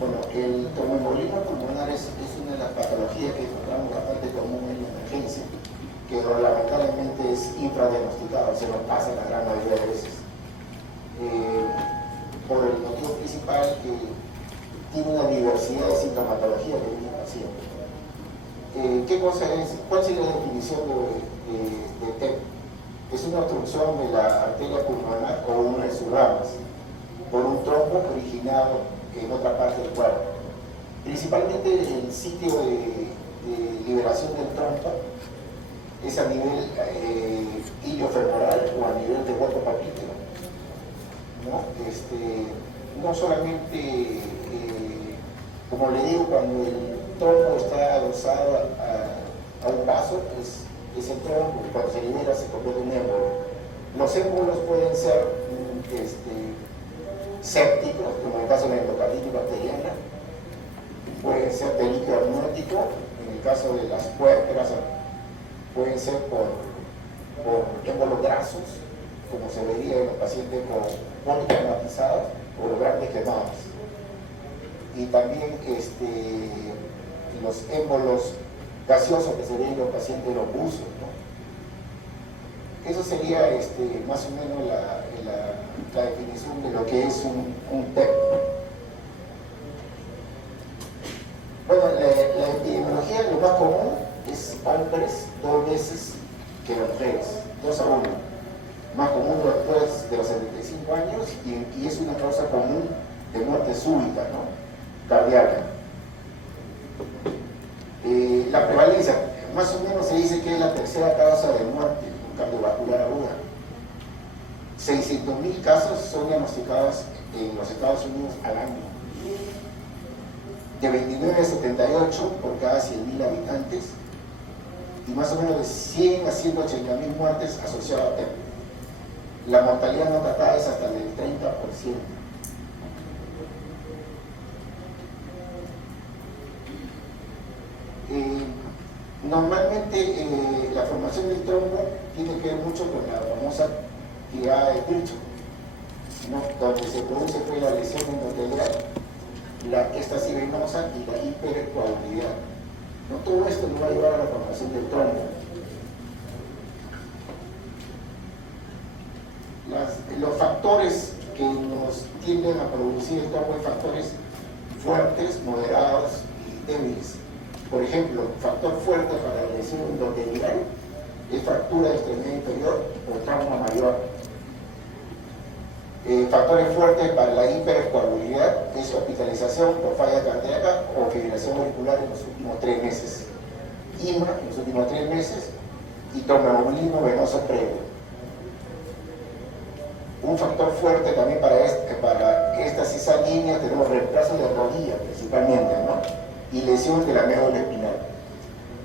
Bueno, el tromboembolismo pulmonar es una de las patologías que encontramos bastante común en la emergencia, que lamentablemente es infradiagnosticado, se nos pasa la gran mayoría de veces. Por el motivo principal que tiene una diversidad de sintomatología que tiene el paciente. ¿Qué cosa es? ¿Cuál sería la definición de TEP? Es una obstrucción de la arteria pulmonar o una de sus ramas por un trombo originado en otra parte del cuerpo. Principalmente el sitio de liberación del trombo es a nivel iliofemoral o a nivel de hueco papítero, ¿no? No solamente, como le digo, cuando el trombo está adosado a un vaso, ese trombo, cuando se libera, se convierte en un émbolo. Los émbolos pueden ser sépticos, como en el caso de la endocarditis bacteriana, pueden ser de líquido amniótico, en el caso de las puerperas, pueden ser por émbolos grasos, como se vería en los pacientes con politraumatizados o los grandes quemados. Y también los émbolos gaseosos que se ven en los pacientes robusos, ¿no? Eso sería más o menos la definición de lo que es un TEP. Bueno, la epidemiología, lo más común es hombres 2 veces que mujeres, 2 a 1. Más común después de los 75 años y es una causa común de muerte súbita, ¿no? Cardíaca. La prevalencia, más o menos se dice que es la tercera causa de muerte cardiovascular aguda. 600.000 casos son diagnosticados en los Estados Unidos al año. De 29 a 78 por cada 100.000 habitantes y más o menos de 100 a 180.000 muertes asociadas a TEP. La mortalidad no tratada es hasta del 30%. Normalmente la formación del trombo tiene que ver mucho con la famosa tirada de Kirchhoff, ¿no? Donde se produce fue la lesión endotelial, la éstasis venosa y la hipercoagulabilidad. ¿No? Todo esto nos va a llevar a la formación del trombo. Los factores que nos tienden a producir el trombo son factores fuertes, moderados y débiles. Por ejemplo, factor fuerte para la lesión endotelial es fractura de extremidad inferior o trauma mayor. Factores fuertes para la hipercoagulabilidad es hospitalización por falla cardíaca o fibrilación auricular en los últimos 3 meses. IMA en los últimos 3 meses y tromboembolismo venoso previo. Un factor fuerte también para éstasis sanguínea tenemos reemplazo de rodilla principalmente, ¿no? Y lesión de la médula espinal.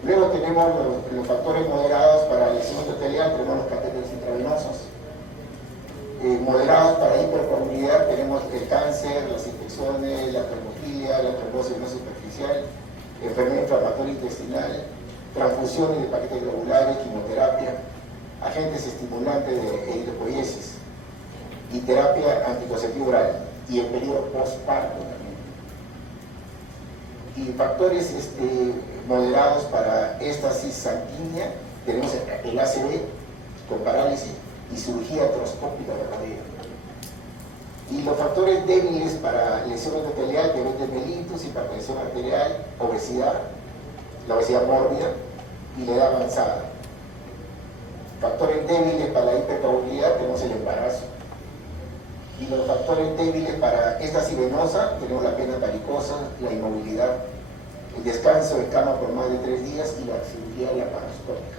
Luego tenemos los factores moderados para lesión endotelial, tenemos los catéteres intravenosos. Moderados para hipercoagulabilidad tenemos el cáncer, las infecciones, la termofilia, la trombosis venosa superficial, enfermedad inflamatoria intestinal, transfusiones de paquetes globulares, quimioterapia, agentes estimulantes de eritropoiesis y terapia anticonceptiva oral y el periodo postparto también. Y factores moderados para éstasis sanguínea tenemos el ACV con parálisis y cirugía artroscópica de rodilla. Y los factores débiles para lesión endotelial, diabetes mellitus, hipertensión arterial, obesidad, la obesidad mórbida y la edad avanzada. Factores débiles para la hipercoagulabilidad tenemos el embarazo. Y los factores débiles para éstasis venosa tenemos la pena varicosa, la inmovilidad, el descanso de cama por más de 3 días y la cirugía laparoscópica.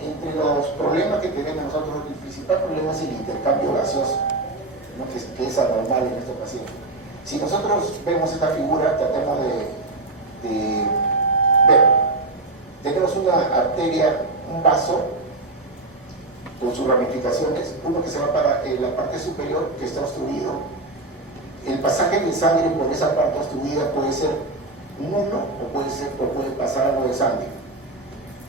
Entre los problemas que tenemos nosotros, el principal problema es el intercambio gaseoso, ¿no? que es anormal en estos pacientes. Si nosotros vemos esta figura, tratemos de ver, tenemos una arteria, un vaso con sus ramificaciones, uno que se va para la parte superior que está obstruido. El pasaje de sangre por esa parte obstruida puede ser nulo o puede pasar algo de sangre.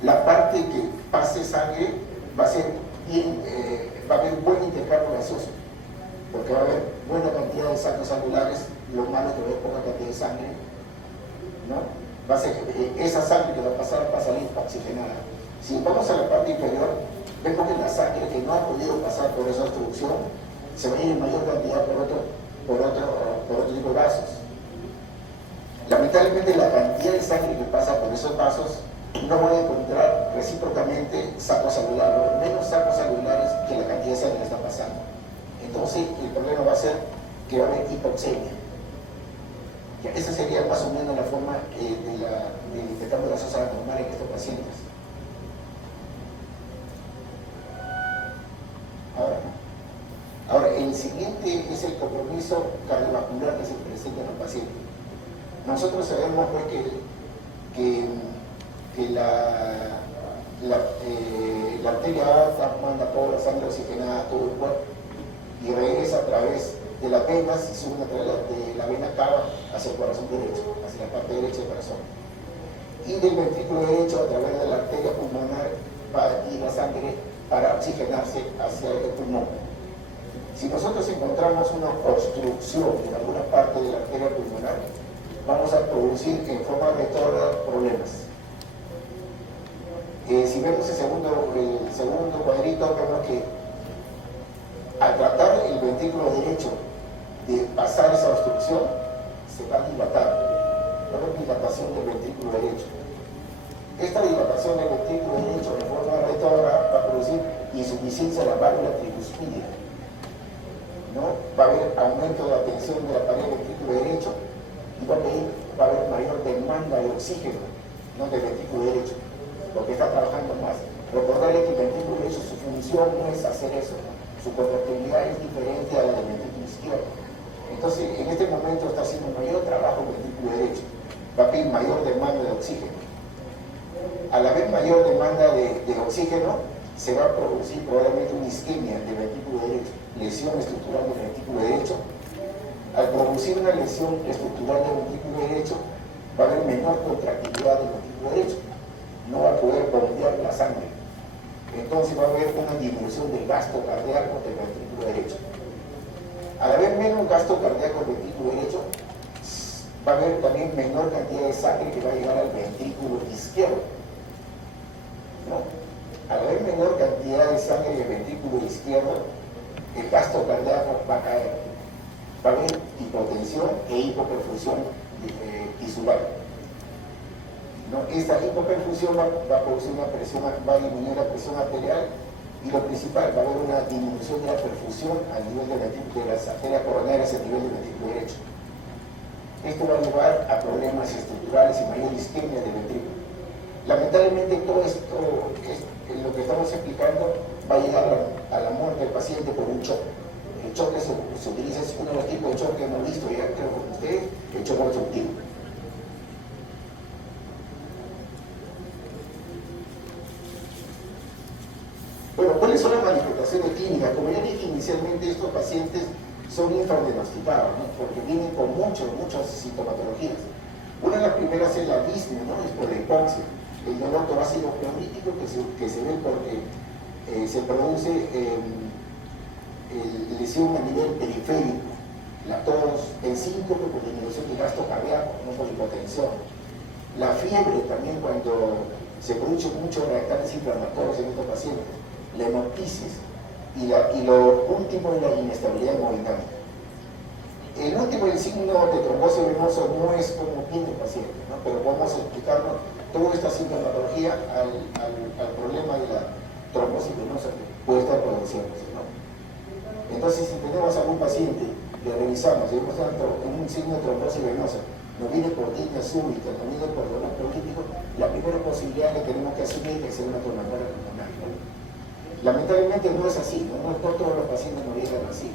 La parte que pase sangre va a ser bien, va a haber un buen intercambio gaseoso, porque va a haber buena cantidad de sacos celulares, lo malo es que va a haber poca cantidad de sangre, ¿no? Va a ser, esa sangre que va a pasar va a salir oxigenada. Si vamos a la parte inferior, vemos que la sangre que no ha podido pasar por esa obstrucción se va a ir en mayor cantidad por otro tipo de vasos. Lamentablemente la cantidad de sangre que pasa por esos vasos no va a encontrar recíprocamente sacos celulares, menos sacos celulares que la cantidad de sangre que está pasando. Entonces el problema va a ser que va a haber hipoxemia. Esa sería más o menos la forma del intercambio gaseoso anormal en estos pacientes. Ahora, el siguiente es el compromiso cardiovascular que se presenta en el paciente. Nosotros sabemos pues, que la arteria aorta manda toda la sangre oxigenada a todo el cuerpo y regresa a través de las venas y sube a través de la vena cava hacia el corazón derecho, hacia la parte derecha del corazón. Y del ventrículo derecho, a través de la arteria pulmonar, va a ir la sangre para oxigenarse hacia el pulmón. Si nosotros encontramos una obstrucción en alguna parte de la arteria pulmonar, vamos a producir en forma retrógrada problemas. Si vemos el segundo cuadrito, vemos que al tratar el ventrículo derecho de pasar esa obstrucción, se va a dilatar. Va a haber dilatación del ventrículo derecho. Esta dilatación del ventrículo derecho en forma retrógrada va a producir insuficiencia de la válvula tricuspidea, ¿no? Va a haber aumento de la tensión de la pared del ventrículo derecho y va a haber mayor demanda de oxígeno, ¿no? Del ventrículo derecho, porque está trabajando más. Recordarle que el ventrículo derecho, su función no es hacer eso, su contractibilidad es diferente a la del ventrículo izquierdo. Entonces, en este momento está haciendo mayor trabajo el ventrículo derecho, va a pedir mayor demanda de oxígeno. Al haber mayor demanda de oxígeno, se va a producir probablemente una isquemia del ventrículo derecho, lesión estructural del ventrículo derecho. Al producir una lesión estructural del ventrículo derecho, va a haber menor contractilidad del ventrículo derecho, no va a poder bombear la sangre. Entonces va a haber una disminución del gasto cardíaco del ventrículo derecho. Al haber menos gasto cardíaco del ventrículo derecho, va a haber también menor cantidad de sangre que va a llegar al ventrículo izquierdo, ¿no? Al haber menor cantidad de sangre en el ventrículo izquierdo, el gasto cardíaco va a caer. Va a haber hipotensión e hipoperfusión tisular, ¿no? Esta hipoperfusión va a producir una presión, va a disminuir la presión arterial y lo principal, va a haber una disminución de la perfusión al nivel de las arterias coronarias a nivel del ventrículo derecho. Esto va a llevar a problemas estructurales y mayor isquemia del ventrículo. Lamentablemente todo esto, lo que estamos explicando, va a llegar a la muerte del paciente por un choque. El choque se utiliza, es uno de los tipos de choque que hemos visto ya creo con ustedes, el choque obstructivo. Bueno, ¿cuáles son las manifestaciones clínicas? Como ya dije inicialmente, estos pacientes son infradiagnosticados, ¿no? Porque vienen con muchas sintomatologías. Una de las primeras es la disnea, ¿no? Es por la hipoxia. El dolor torácico pleurítico que se ve porque se produce lesión a nivel periférico, la tos, el síncope por disminución del gasto cardíaco, no por hipotensión. La fiebre también cuando se producen muchos reactantes inflamatorios en estos pacientes, la hemoptisis y lo último es la inestabilidad hemodinámica. El último, el signo de trombosis venosa no es como viene el paciente, ¿no? Pero podemos explicarnos toda esta sintomatología al problema de la trombosis venosa que puede estar produciéndose, ¿no? Entonces, si tenemos a algún paciente, le revisamos, y vemos un signo de trombosis venosa, no viene por disnea súbita, no viene por dolor pleurítico, la primera posibilidad que tenemos que asumir es una trombosis pulmonar. Lamentablemente no es así, no todos los pacientes nos llegan así.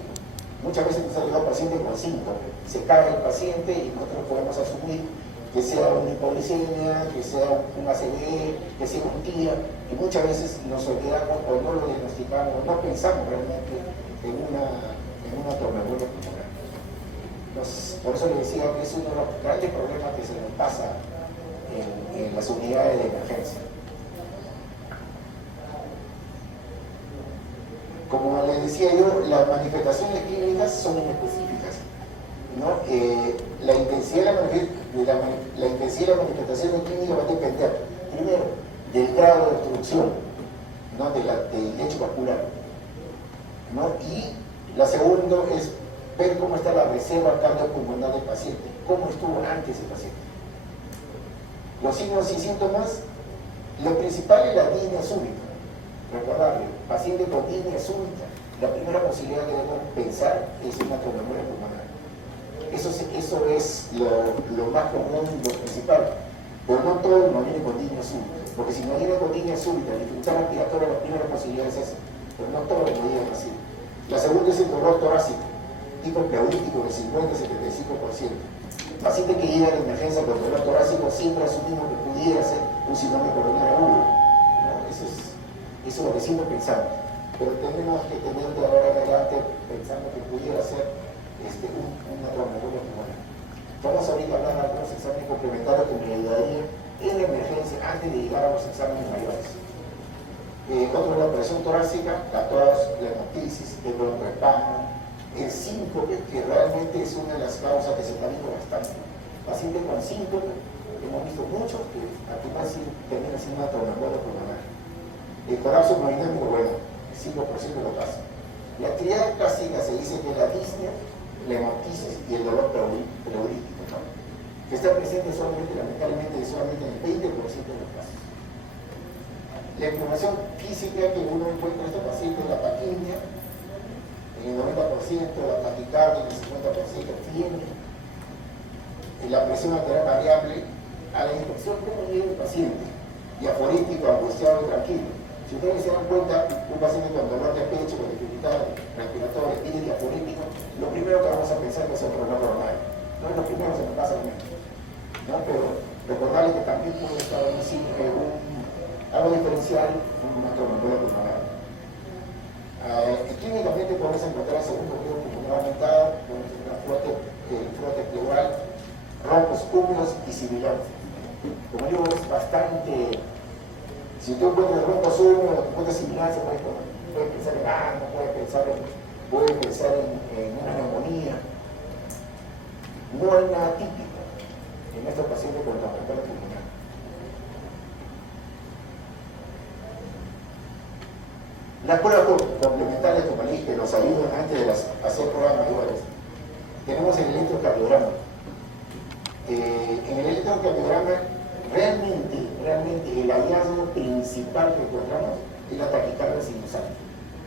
Muchas veces nos ha llegado pacientes con síntomas, se cae el paciente y nosotros podemos asumir que sea una hipoglicemia, que sea un ACV, que sea un TIA, y muchas veces nos olvidamos o no lo diagnosticamos, no pensamos realmente en una tromboembolia pulmonar. Por eso les decía que es uno de los grandes problemas que se nos pasa en las unidades de emergencia. Como les decía yo, las manifestaciones clínicas son inespecíficas, ¿no? La intensidad de la intensidad de la manifestación clínica va a depender, primero, del grado de obstrucción, ¿no? del lecho vascular, ¿no? Y la segunda es ver cómo está la reserva cardiopulmonar del paciente, cómo estuvo antes el paciente. Los signos y síntomas, lo principal es la disnea súbita. Recordarle, paciente con disnea súbita, la primera posibilidad que debemos pensar es una tromboembolia pulmonar. Eso es lo más común, lo principal. Pero no todos nos vienen con disnea súbita, porque si nos viene con disnea súbita, la dificultad respiratoria, la primera posibilidad es esa, pero no todos nos vienen así. La segunda es el dolor torácico, tipo pleudístico del 50-75%. Paciente que llega a la emergencia con dolor torácico siempre asumimos que pudiera ser un síndrome coronario agudo, ¿no? Eso es lo que siempre pensamos, pero tenemos que tener de ahora en adelante pensando que pudiera ser una tromboembolia pulmonar. Vamos ahorita a hablar de algunos exámenes complementarios que me ayudarían en la emergencia antes de llegar a los exámenes mayores. Otro es la presión torácica, la tos, la hemoptisis, el broncoespasmo, el síncope, que realmente es una de las causas que se está viendo bastante. Pacientes con síncope, hemos visto muchos que al final termina siendo una tromboembolia pulmonar. El colapso hemodinámico, bueno, el 5% de los casos. La triada clásica se dice que la disnea, la hemoptisis y el dolor pleudístico, ¿no? Que está presente solamente, lamentablemente, solamente en el 20% de los casos. La inflamación física que uno encuentra en estos pacientes es la taquimia, en el 90%, la taquicardia en el 50% tiene la presión arterial variable. A la inspección, ¿cómo llega el paciente? Diaforítico, angustiado y tranquilo. Si ustedes se dan cuenta, un paciente con dolor de pecho, con dificultad respiratoria, tiene diaforítico, lo primero que vamos a pensar es el problema coronal. No es lo primero que se nos pasa a mí, ¿no? Pero recordarles que también puede estar algo diferencial, una tromboembolia pulmonar. Clínicamente podemos encontrar segundo periodo pulmonar aumentado, podemos encontrar frote pleural, rompos húmedos y sibilantes. Como digo, es bastante. Si usted encuentra rompos húmedos, encuentra sibilancia, puede pensar en asma, puede pensar en una neumonía. No hay nada típico en estos pacientes con tromboembolia pulmonar. Las pruebas complementarias, como le dije, nos ayudan antes de hacer pruebas mayores. Tenemos el electrocardiograma. En el electrocardiograma, realmente el hallazgo principal que encontramos es la taquicardia sinusal.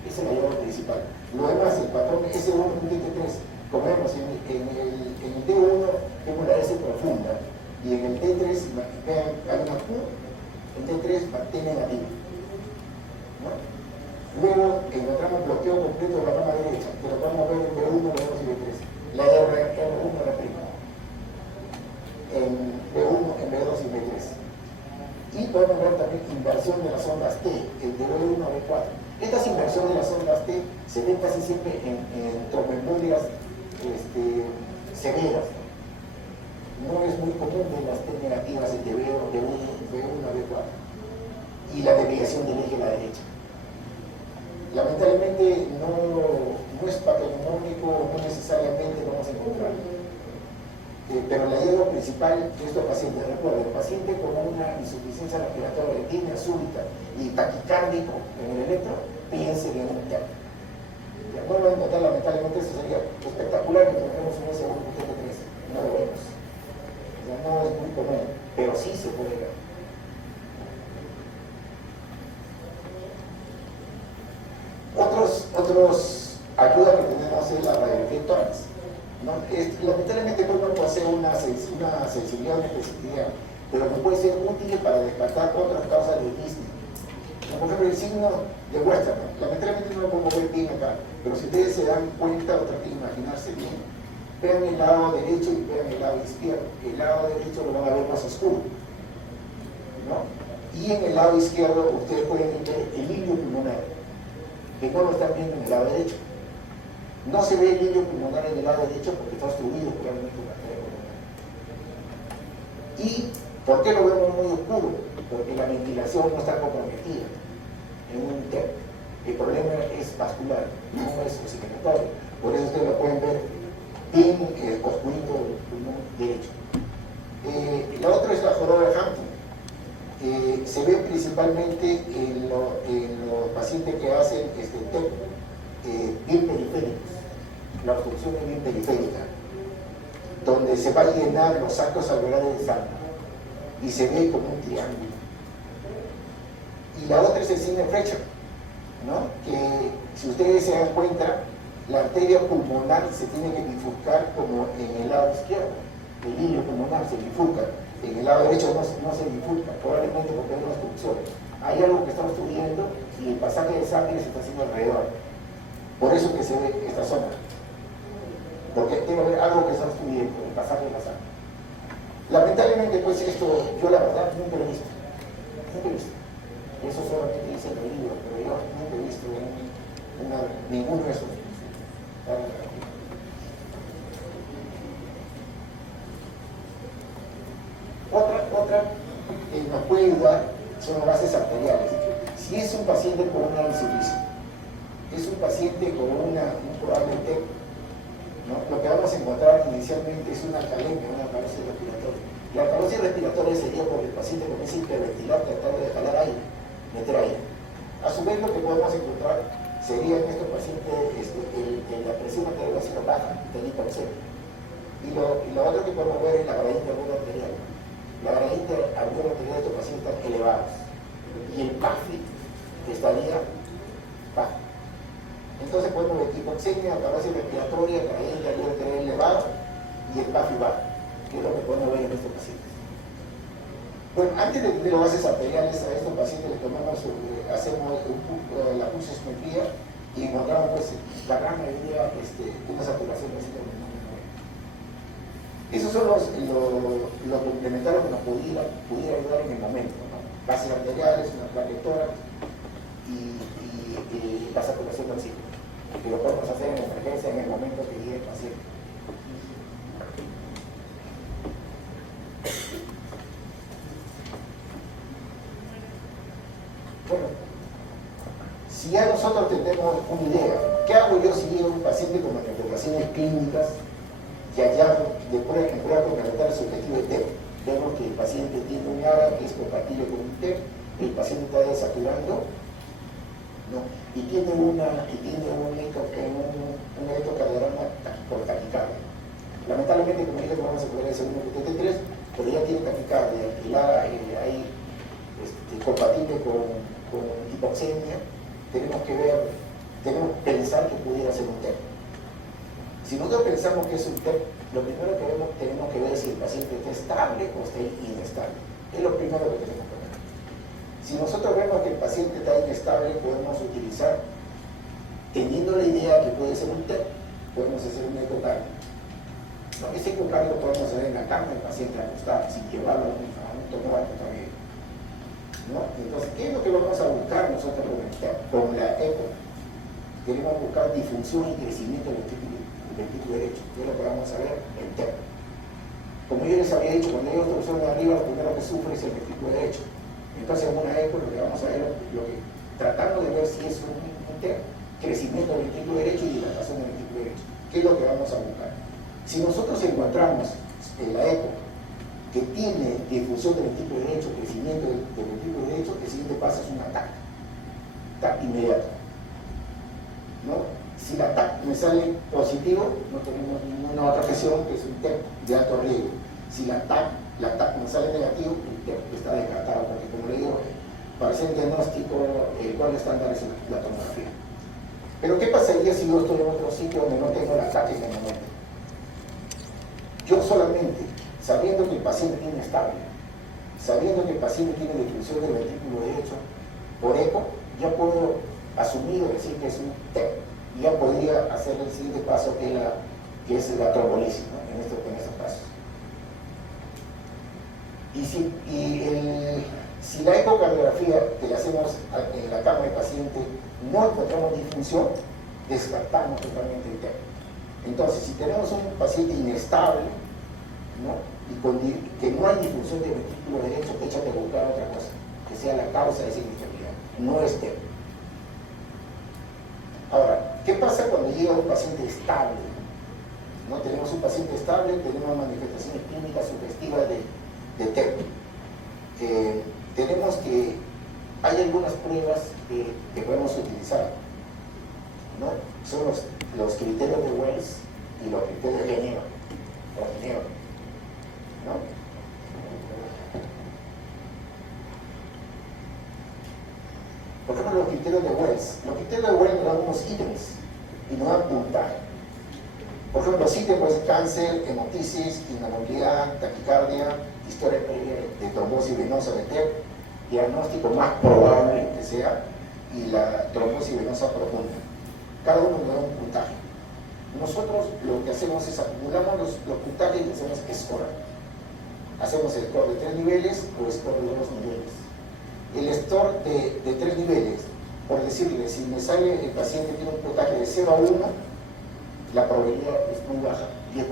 Ese es el hallazgo principal. Lo demás, el patrón S1 y T3, como vemos en el T1 vemos la S profunda y en el T3 hay una Q, el T3 T negativo, ¿no? Luego encontramos bloqueo completo de la rama derecha, que lo vamos a ver en B1, B2 y B3. La R1 la prima, en B1, en B2 y B3. Y podemos ver también inversión de las ondas T, el de B1 a B4. Estas inversiones de las ondas T se ven casi siempre en tromboembolias severas. No es muy común ver las T negativas en de B1 a B4. Y la desviación del eje a la derecha. Lamentablemente no es patognomónico, no necesariamente lo vamos a encontrar. Pero el hallazgo principal de estos pacientes, recuerden, el paciente con una insuficiencia respiratoria, disnea súbita y taquicárdico en el electro, piense en un TEP. No lo van a encontrar, lamentablemente, eso sería espectacular que tenemos un S1 T3. No lo vemos. O sea, no es muy común, pero sí se puede ver. Otros ayudas que tenemos es la radiografía en tórax, ¿no? Lamentablemente no podemos hacer una sensibilidad, una especificidad, pero que puede ser útil para descartar otras causas de disnea. Por ejemplo, el signo de Westermann, lamentablemente no lo podemos ver bien acá, pero si ustedes se dan cuenta o tratan de imaginarse bien, vean el lado derecho y vean el lado izquierdo. El lado derecho lo van a ver más oscuro, ¿no? Y en el lado izquierdo ustedes pueden ver el hilio pulmonar, que no lo están viendo en el lado derecho. No se ve el hilio pulmonar en el lado derecho porque está obstruido probablemente por la arteria pulmonar. ¿Y por qué lo vemos muy oscuro? Porque la ventilación no está comprometida en un TEP. El problema es vascular, no es oxigenatorio. Por eso ustedes lo pueden ver bien oscurito el pulmón derecho. La otra es la joroba de Hampton. Se ve principalmente en los pacientes que hacen TEP bien periféricos, la obstrucción es bien periférica, donde se va a llenar los sacos alveolares de sangre y se ve como un triángulo. Y la otra es el síndrome de Fletcher, ¿no? Que si ustedes se dan cuenta, la arteria pulmonar se tiene que bifurcar como en el lado izquierdo, el hilio pulmonar se bifurca, en el lado derecho no se bifurca, probablemente porque hay una obstrucción. Hay algo que está obstruyendo y el pasaje de sangre se está haciendo alrededor. Por eso que se ve esta zona, porque debe haber algo que está obstruyendo el pasaje de la sangre. Lamentablemente, pues esto, yo la verdad nunca lo he visto. Eso solamente dice en el libro, pero yo nunca he visto ninguno de estos. Otra que nos puede ayudar son las bases arteriales. Si es un paciente con una insuficiencia, es un paciente con un probable TEP, ¿no? Lo que vamos a encontrar inicialmente es una calemia, una parosis respiratoria. La parosis respiratoria sería porque el paciente comienza a hiperventilar tratando de jalar aire, meter aire. A su vez, lo que podemos encontrar sería en estos pacientes la presión arterial baja, de hipoxemia. Y lo otro que podemos ver es la gradiente aguda arterial. La gradiente aguda arterial de estos pacientes están elevados. Y el PAFI estaría bajo. Entonces podemos ver hipoxemia, parosis respiratoria, gradiente aguda arterial elevado y el PAFI bajo, que es lo que podemos ver en estos pacientes. Bueno, antes de tener bases arteriales a estos pacientes les tomamos, hacemos la pulsoximetría y encontramos pues la gran mayoría una saturación de esos son los complementarios que nos pudiera ayudar en el momento, ¿no? Bases arteriales, una plaquetora y la saturación del ciclo, que lo podemos hacer en emergencia en el momento que llegue el paciente. Bueno, si ya nosotros tenemos una idea, ¿qué hago yo si llego un paciente con manifestaciones clínicas y hallazgo de prueba complementaria subjetiva de TEP? Vemos que el paciente tiene un ARA que es compatible con un TEP, el paciente está desaturando, ¿no? y tiene un electrocardiograma por taquicardia. Lamentablemente, como dije, vamos a poner el segundo TT3, pero ya tiene taquicardia, el ARA compatible con hipoxemia, tenemos que pensar que pudiera ser un TEP. Si nosotros pensamos que es un TEP, lo primero que tenemos que ver es si el paciente está estable o está inestable. Es lo primero que tenemos que ver. Si nosotros vemos que el paciente está inestable, podemos utilizar, teniendo la idea que puede ser un TEP, podemos hacer un ecocardio. No, ese ecocardio lo podemos hacer en la cama del paciente acostado, sin llevarlo a un tomógrafo también. ¿No? Entonces, ¿qué es lo que vamos a buscar nosotros con la eco? Queremos buscar difusión y crecimiento del ventrículo derecho, que es lo que vamos a ver en TEP. Como yo les había dicho, cuando hay obstrucción de arriba, lo primero que sufre es el ventrículo derecho. Entonces, en una eco, lo que vamos a ver, tratando de ver si es un TEP, crecimiento del ventrículo derecho y dilatación del ventrículo derecho. ¿Qué es lo que vamos a buscar? Si nosotros encontramos en la eco que tiene difusión del ventrículo derecho, crecimiento del ventrículo derecho, el siguiente paso es un ataque. TAC inmediato. ¿No? Si la TAC me sale positivo, no tenemos ninguna otra gestión que es un TEP de alto riesgo. Si la TAC me sale negativo, el TEP está descartado, porque como le digo, para hacer el diagnóstico, el cual estándar es la tomografía. Pero ¿qué pasaría si yo estoy en otro sitio donde no tengo la TAC en el momento? Yo solamente, sabiendo que el paciente tiene estable, sabiendo que el paciente tiene difusión del ventrículo derecho por eco, ya puedo asumir o decir que es un TEP, y ya podría hacer el siguiente paso que es la trombolisis, ¿no? en estos casos. Y si la ecocardiografía que le hacemos en la cama del paciente no encontramos disfunción, descartamos totalmente el TEP. Entonces, si tenemos un paciente inestable, ¿no? y que no hay disfunción del ventrículo derecho, échate a buscar otra cosa, que sea la causa de esa inestabilidad, no es TEP. llega un paciente estable, ¿no? Tenemos un paciente estable, tenemos manifestaciones clínicas sugestivas de TEP. Tenemos que, hay algunas pruebas que podemos utilizar, ¿no? Son los criterios de Wells y los criterios de Geneva, ¿no? Por ejemplo, los criterios de Wells. Los criterios de Wells nos dan unos ítems y nos dan puntaje. Por ejemplo, los ítems es cáncer, hemoptisis, inamovilidad, taquicardia, historia previa de trombosis venosa de TEP, diagnóstico más probable que sea, y la trombosis venosa profunda. Cada uno nos da un puntaje. Nosotros lo que hacemos es acumulamos los puntajes y hacemos score. Hacemos el score de 3 niveles o score de 2 niveles. El score de 3 niveles, por decirle, si me sale el paciente tiene un puntaje de 0 a 1, la probabilidad es muy baja, 10%.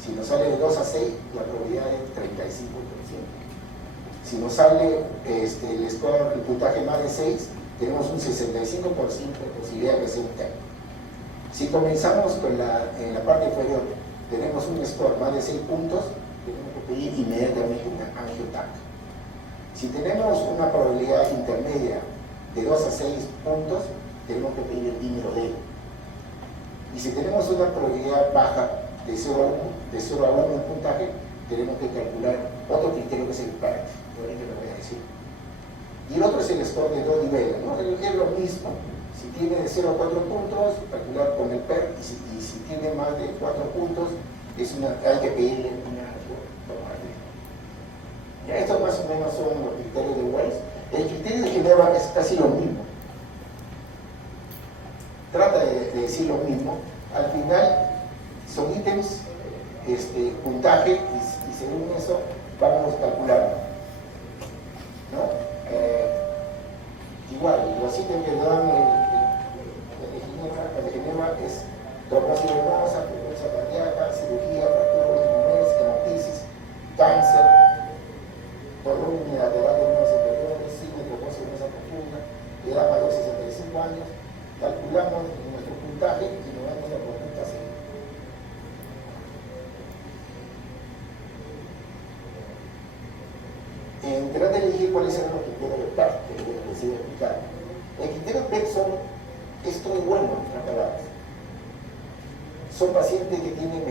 Si nos sale de 2 a 6, la probabilidad es 35%. Si nos sale el score, el puntaje más de 6, tenemos un 65% de posibilidad de que sea un TEP. Si comenzamos en la parte inferior, tenemos un score más de 6 puntos, tenemos que pedir inmediatamente una angiotac. Si tenemos una probabilidad intermedia de 2 a 6 puntos, tenemos que pedir el dímero D. Y si tenemos una probabilidad baja de 0 a 1 en puntaje, tenemos que calcular otro criterio que es el PERT, que lo voy a decir. Y el otro es el score de 2 niveles, ¿no? Es lo mismo. Si tiene de 0 a 4 puntos, calcular con el PERT, y si tiene más de 4 puntos, hay que pedirle una tomografía. Ya, estos más o menos son los criterios de Wells. El criterio de Geneva es casi lo mismo. Trata de decir lo mismo. Al final son ítems, puntaje, y según eso vamos calculando, ¿no? Igual, los ítems que dan el de Geneva es trombosis venosa, frecuencia cardíaca, cirugía, fractura de pulmones, hemoptisis, cáncer, dolor unilateral de miembros inferiores, signo de trombosis venosa profunda, edad mayor de 65 años, calculamos nuestro puntaje y nos damos la conducta a seguir. Tratar de elegir cuáles serán los criterios de PERT que les iba a explicar. El criterio de PERT es todo bueno, en otras palabras. Son pacientes que tienen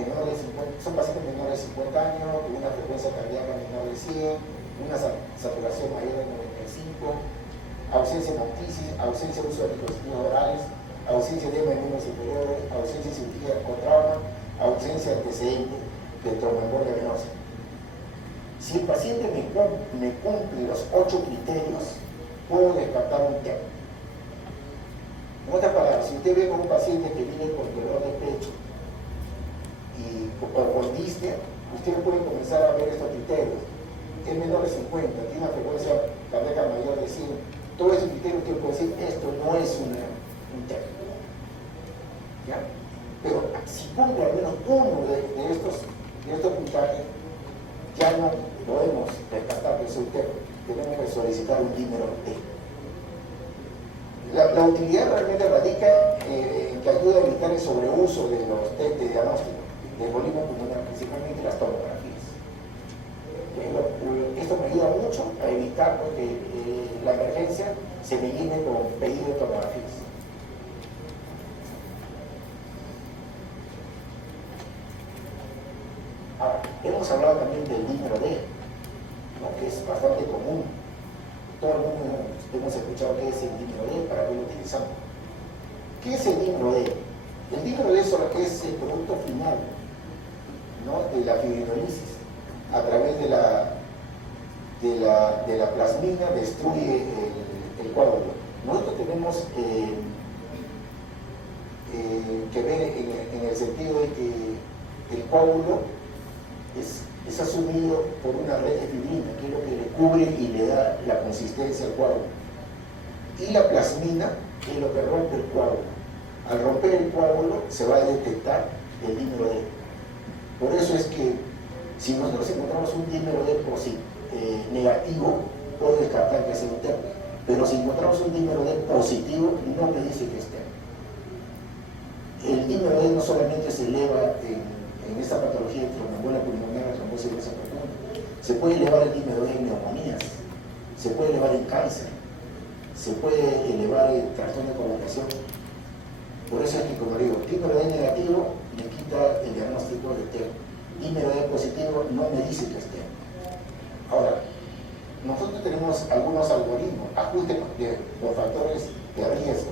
son pacientes menores de 50 años, con una frecuencia cardíaca menor de 100, una saturación mayor de 95, ausencia de hemoptisis, ausencia de uso de dispositivos orales, ausencia de miembros inferiores, ausencia de cirugía o trauma, ausencia de antecedentes de tromboembolia venosa. Si el paciente me cumple los 8 criterios, puedo descartar un TEP. En otras palabras, si usted ve con un paciente que viene con dolor de pecho o con disnea, usted puede comenzar a ver estos criterios. Es menor de 50, tiene una frecuencia cardíaca mayor de 100. Todo ese criterio usted puede decir, esto no es un TEP. ¿Ya? Pero si cumple al menos uno de estos puntajes, ya no podemos descartar que es un TEP. Tenemos que solicitar un dímero D. La utilidad realmente radica en que ayuda a evitar el sobreuso de los test de diagnóstico de embolismo pulmonar, principalmente las tomografías. Esto me ayuda mucho a evitar que la emergencia se me llene con pedido de tomografías. Ahora, hemos hablado también del dímero D, ¿no? Que es bastante común. Todo el mundo hemos escuchado qué es el dímero D, para qué lo utilizamos. ¿Qué es el dímero D? El dímero D es el producto final, ¿no? De la fibrinolisis. A través de la plasmina destruye el coágulo. Nosotros tenemos que ver en el sentido de que el coágulo es asumido por una red de fibrina, que es lo que le cubre y le da la consistencia al coágulo. Y la plasmina es lo que rompe el coágulo. Al romper el coágulo se va a detectar el dímero D. Por eso es que si nosotros encontramos un dímero D negativo, puedo descartar que sea un TEP. Pero si encontramos un dímero D positivo, no me dice que es TEP. el dímero D no solamente se eleva en esta patología de tromboembolia pulmonar, trombosis venosa profunda, se puede elevar el dímero D en neumonías, se puede elevar en cáncer, se puede elevar en trastorno de coagulación. Por eso es que, como digo, dímero D negativo me quita el diagnóstico de TEP. Dímero D positivo no me dice que es TEP. Ahora, nosotros tenemos algunos algoritmos, ajustes por factores de riesgo.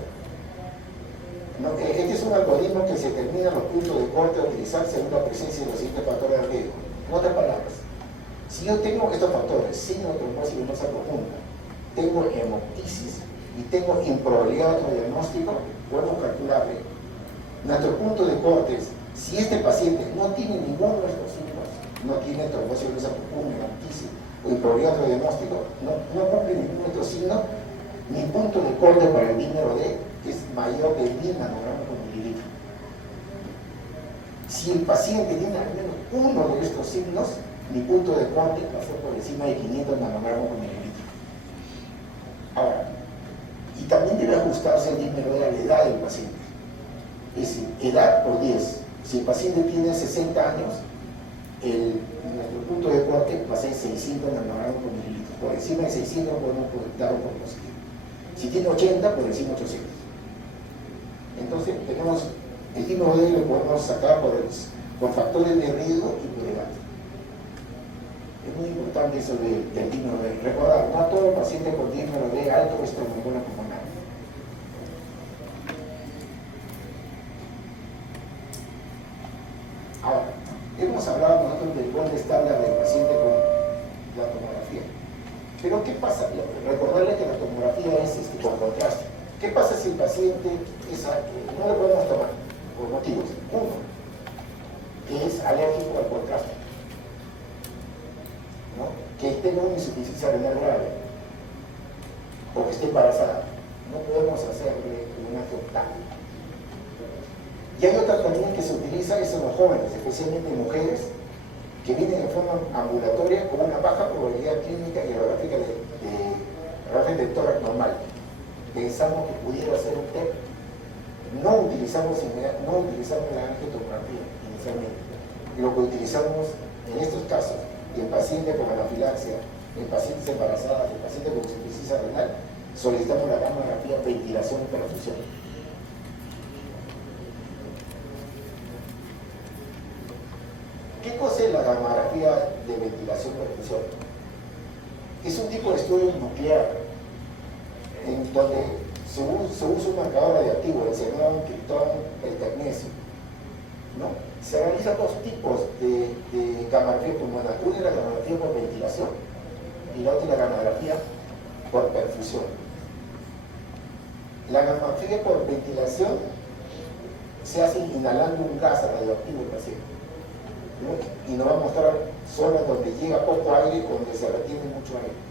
Este es un algoritmo que se determina los puntos de corte a utilizar según la presencia de los siguientes factores de riesgo. En otras palabras, si yo tengo estos factores, signo de trombosis venosa profunda, tengo hemoptisis y tengo improbabilidad de otro diagnóstico, podemos calcularle nuestro punto de corte. Si este paciente no tiene ninguno de estos signos, no tiene trombosis venosa profunda, hemoptisis o improbabilidad de otro diagnóstico, no cumple ninguno de estos signos, mi punto de corte para el dímero D es mayor de 1000 nanogramos por mililitro. Si el paciente tiene al menos uno de estos signos, mi punto de corte pasó por encima de 500 nanogramos por mililitro. Ahora, y también debe ajustarse el dímero D a la edad del paciente. Es decir, edad por 10. Si el paciente tiene 60 años, nuestro punto de corte va a ser 600 nanogramos por mililitro. Por encima de 600 podemos darlo por positivo. Si tiene 80, por encima de 800. Entonces, tenemos el dímero D lo podemos sacar por factores de riesgo y por edad. Es muy importante eso del dímero D. Recordar, no todo paciente con dímero D alto es tromboembolia pulmonar. Ahora, hemos hablado nosotros del buen estándar del paciente con la tomografía. Pero ¿qué pasa? Recordarle que la tomografía es por contraste. ¿Qué pasa si el paciente no lo podemos tomar? Por motivos. Uno, que es alérgico al contraste, ¿no? Que tenga una insuficiencia renal grave o que esté embarazada. No podemos hacerle una total. Y hay otra también que se utiliza, es en los jóvenes, especialmente en mujeres, que vienen de forma ambulatoria con una baja probabilidad clínica y radiográfica de tórax normal. Pensamos que pudiera ser un TEP. No utilizamos la angiotomografía inicialmente. Lo que utilizamos en estos casos, el paciente con anafilaxia, el paciente embarazada, el paciente con insuficiencia renal, solicitamos la gamografía, ventilación y perfusión. ¿Qué cosa es la gamografía de ventilación y perfusión? Es un tipo de estudio nuclear en donde se usa un marcador radiactivo, el xenón, criptón, el tecnesio, ¿no? Se realizan dos tipos de gamografía pulmonar. Una es la gamografía por ventilación y la otra es la gamografía por perfusión. La gamografía por ventilación se hace inhalando un gas radioactivo al paciente, ¿no? Y nos va a mostrar zonas donde llega poco aire, donde se retiene mucho aire.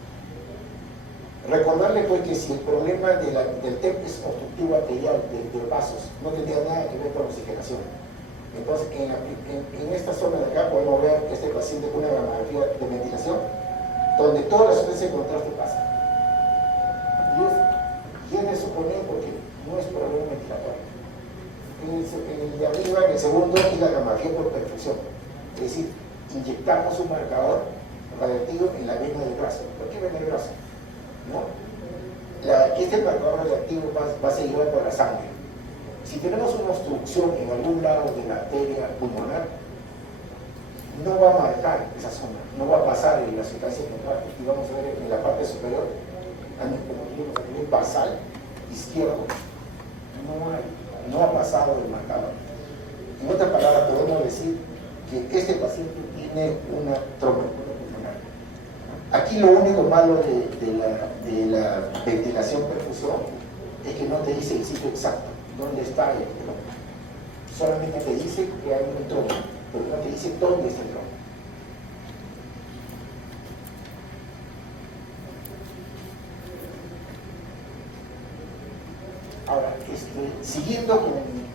Recordarle pues que si el problema del TEP es obstructivo arterial de vasos, no tendría nada que ver con oxigenación. Entonces, en esta zona de acá podemos ver este paciente con una gamografía de ventilación, donde todas las zonas de contraste pasan. Y es de suponer porque no es problema ventilatorio. En el de arriba, en el segundo, es la gamografía por perfusión. Es decir, inyectamos un marcador radiactivo en la vena del brazo. ¿Por qué vena del brazo? ¿No? Este marcador radiactivo va a ser igual por la sangre. Si tenemos una obstrucción en algún lado de la arteria pulmonar, no va a marcar esa zona, no va a pasar en la sustancia central. Y vamos a ver en la parte superior, como dijimos a nivel basal izquierdo, no ha pasado el marcador. En otras palabras, podemos decir que este paciente tiene una tromboembolia pulmonar. Aquí lo único malo de la ventilación-perfusión es que no te dice el sitio exacto, dónde está el trombo. Solamente te dice que hay un trombo, pero no te dice dónde está el trombo. Ahora, siguiendo con...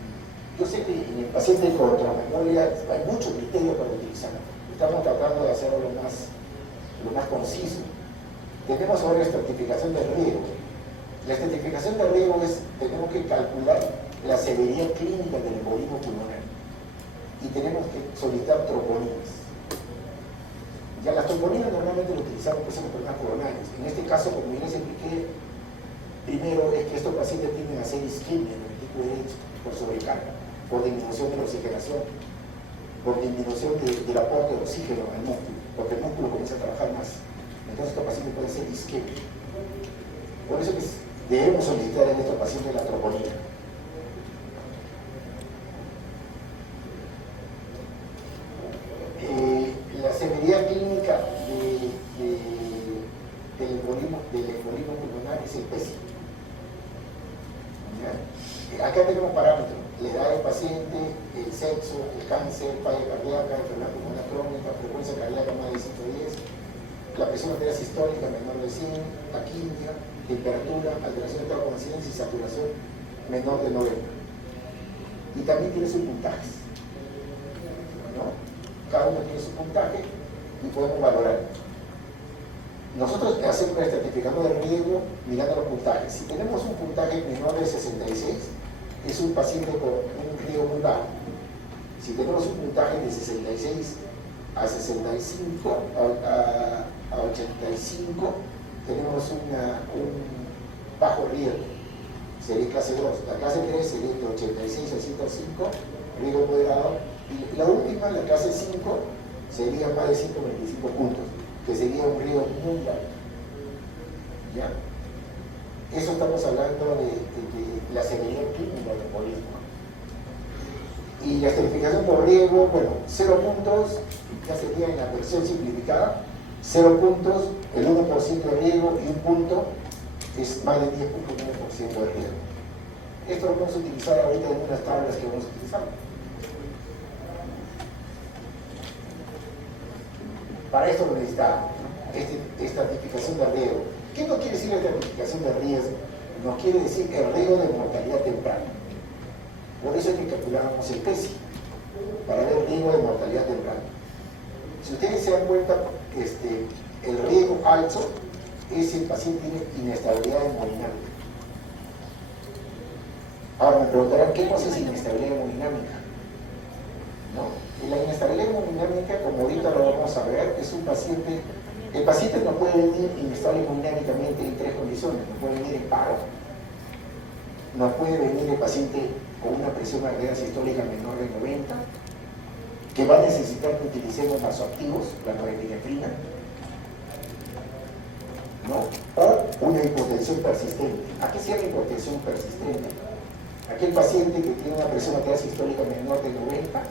Yo sé que en el paciente con tromboembolia hay muchos criterios para utilizar. Estamos tratando de hacerlo lo más conciso. Tenemos ahora estratificación de riesgo. La estratificación de riesgo es, tenemos que calcular la severidad clínica del embolismo pulmonar y tenemos que solicitar troponinas. Ya las troponinas normalmente lo utilizamos pues, en los problemas coronarios. En este caso, como ya les expliqué, primero es que estos pacientes tienden a hacer isquemia en el tipo derecho por sobrecarga, por disminución de la oxigenación, por disminución del aporte de oxígeno al músculo, porque el músculo comienza a trabajar más. Entonces estos pacientes pueden ser isquemia. Por eso que debemos solicitar en estos pacientes la troponina. La severidad clínica del embolismo pulmonar es el PESI. Acá tenemos parámetros: la edad del paciente, el sexo, el cáncer, falla cardíaca, enfermedad pulmonar crónica, frecuencia cardíaca más de 110, la presión arterial sistólica menor de 100, taquicardia, temperatura, alteración de estado de conciencia y saturación menor de 90. Y también tiene sus puntajes, ¿no? Cada uno tiene su puntaje y podemos valorar. Nosotros hacemos el estratificador de riesgo mirando los puntajes. Si tenemos un puntaje menor de 66, es un paciente con un riesgo muy bajo. Si tenemos un puntaje de 66 a 65 a 85, tenemos un bajo riesgo, sería clase 2. La clase 3 sería de 86 a 105, riesgo moderado. Y la última, la clase 5, sería más de 125 puntos, que sería un riesgo muy alto. ¿Ya? Eso estamos hablando de la severidad clínica del embolismo. Y la estratificación por riesgo, bueno, 0 puntos, ya sería en la versión simplificada, 0 puntos, el 1% de riesgo y 1 punto es más del 10.9% de riesgo. Esto lo vamos a utilizar ahorita en unas tablas que vamos a utilizar. Para esto necesitamos estratificación de riesgo. ¿Qué nos quiere decir la estratificación de riesgo? Nos quiere decir el riesgo de mortalidad temprana. Por eso es que calculábamos el PESI, para ver el riesgo de mortalidad temprana. Si ustedes se dan cuenta, el riesgo alto es si el paciente tiene inestabilidad hemodinámica. Ahora me preguntarán, ¿qué cosa es inestabilidad hemodinámica? ¿No? Y la inestabilidad hemodinámica, como ahorita lo vamos a ver, es un paciente. El paciente no puede venir inestable hemodinámicamente en 3 condiciones: no puede venir en paro, no puede venir el paciente con una presión arterial sistólica menor de 90, que va a necesitar que utilicemos vasoactivos, la norepinefrina, ¿no? O una hipotensión persistente. ¿A qué se llama hipotensión persistente? Aquel paciente que tiene una presión arterial sistólica menor de 90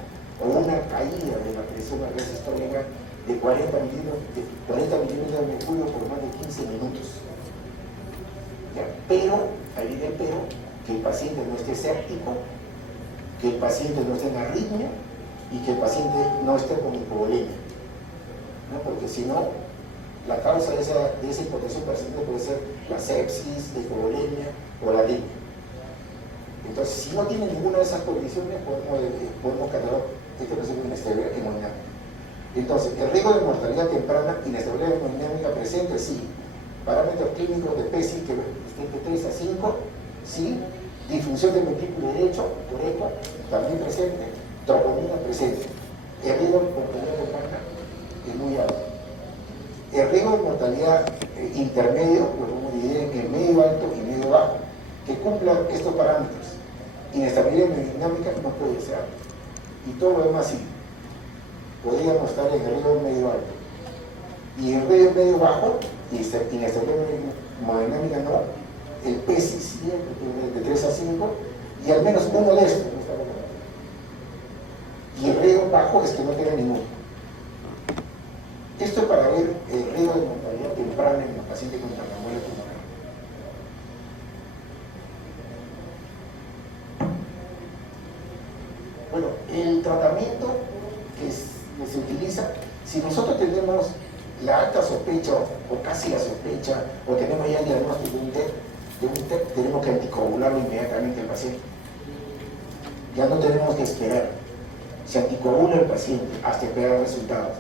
o una caída de la presión arterial sistólica de 40 milímetros de mercurio por más de 15 minutos. ¿Ya? Pero, ahí viene el pero, que el paciente no esté séptico, que el paciente no esté en arritmia y que el paciente no esté con hipovolemia, ¿no? Porque si no, la causa de esa hipotensión persistente puede ser la sepsis, la hipovolemia o la anemia. Entonces, si no tiene ninguna de esas condiciones, podemos catalogar este paciente de inestabilidad hemodinámica. Entonces, el riesgo de mortalidad temprana, inestabilidad hemodinámica presente, sí. Parámetros clínicos de PESI que estén de 3 a 5, sí. Disfunción del ventrículo derecho, por eco, también presente. Troponina presente. El riesgo de mortalidad temprana es muy alto. El riesgo de mortalidad intermedio, lo vamos a dividir en medio alto y medio bajo, que cumplan estos parámetros. Inestabilidad hemodinámica no puede ser alto. Y todo lo demás sí. Podríamos estar en el riesgo medio alto. Y en el riesgo medio bajo, inestabilidad hemodinámica no, el PESI sí, de 3 a 5, y al menos uno de estos no está valorado. Y el riesgo bajo es que no tenga ninguno. Esto es para ver el riesgo de mortalidad temprana en los pacientes con traumatomía pulmonar. Bueno, el tratamiento que se utiliza, si nosotros tenemos la alta sospecha o casi la sospecha, o tenemos ya el diagnóstico de un TEP, tenemos que anticoagularlo inmediatamente al paciente. Ya no tenemos que esperar. Se anticoagula el paciente hasta esperar resultados.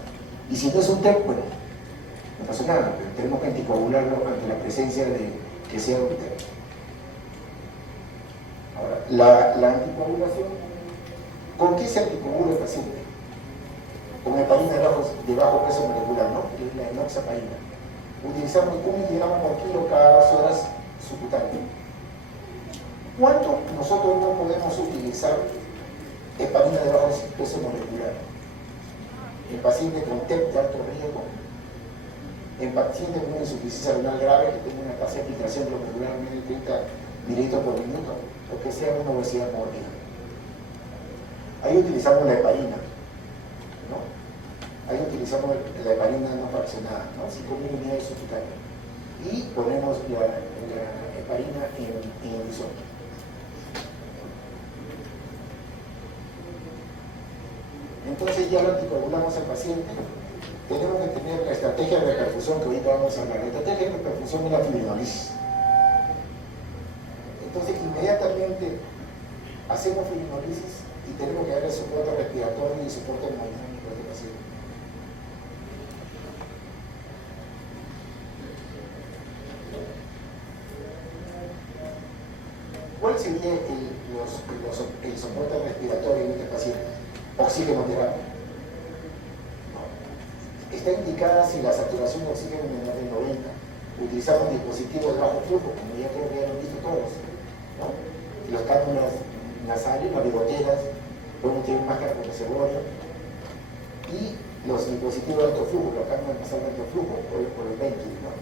Y si no es un TEP, bueno, no pasa nada, pero tenemos que anticoagularlo ante la presencia de que sea un TEP. Ahora, La anticoagulación, ¿con qué se anticoagula el paciente? Con heparina de bajo peso molecular, ¿no? Que es la enoxaparina. Utilizamos 1 miligramo por kilo cada 2 horas subcutáneo. ¿Cuánto nosotros no podemos utilizar heparina de bajo peso molecular? En paciente con TEP de alto riesgo, en paciente con una insuficiencia renal grave que tenga una tasa de filtración glomerular menos de 30 mililitros por minuto, o que sea una obesidad mórbida. Ahí utilizamos la heparina, ¿no? Ahí utilizamos la heparina no fraccionada, ¿no? 5.000 unidades subcutáneas. Y ponemos la heparina en el horizonte. Entonces ya lo anticoagulamos al paciente. Tenemos que tener la estrategia de reperfusión que ahorita vamos a hablar. La estrategia de reperfusión es la fibrinolisis. Entonces inmediatamente hacemos fibrinolisis y tenemos que darle soporte respiratorio y soporte hemodinámico a este paciente. ¿Cuál sería el soporte respiratorio en este paciente? Oxigenoterapia. Está indicada si la saturación de oxígeno es menor de 90. Utilizamos dispositivos de bajo flujo, como ya creo que ya lo han visto todos, ¿no? Los cánulas nasales, las bigoteras, podemos tener máscara con reservorio, y los dispositivos de alto flujo, los cánulas nasales de alto flujo, por el ventil, ¿no?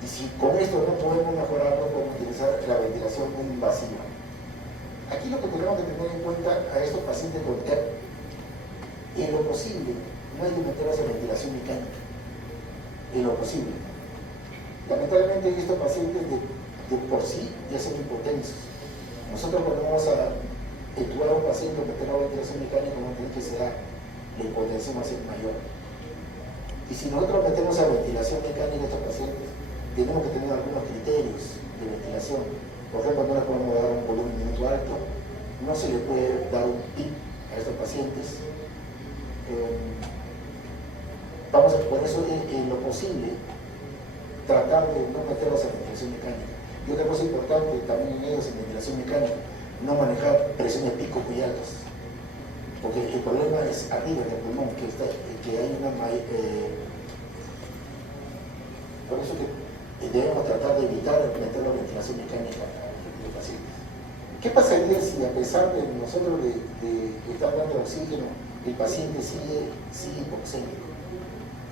Y si con esto no podemos mejorarlo, podemos utilizar la ventilación no invasiva. Aquí lo que tenemos que tener en cuenta a estos pacientes con TEP, en lo posible, no hay que meterlos en ventilación mecánica, en lo posible. Lamentablemente estos pacientes de por sí ya son hipotensos. Nosotros cuando vamos a actuar a un paciente o meterlo a ventilación mecánica, vamos a tener que ser la hipotensión va a ser mayor. Y si nosotros metemos a ventilación mecánica a estos pacientes, tenemos que tener algunos criterios de ventilación. Por ejemplo, no le podemos dar un volumen minuto alto, no se le puede dar un PIP a estos pacientes. Vamos a, por eso en lo posible, tratar de no meterlos en ventilación mecánica. Y otra cosa importante también en ellos en ventilación mecánica, no manejar presiones pico muy altas. Porque el problema es arriba del pulmón, que hay una por eso que debemos tratar de evitar meter la ventilación mecánica a los pacientes. ¿Qué pasaría si a pesar de nosotros de estar dando oxígeno, el paciente sigue hipoxémico?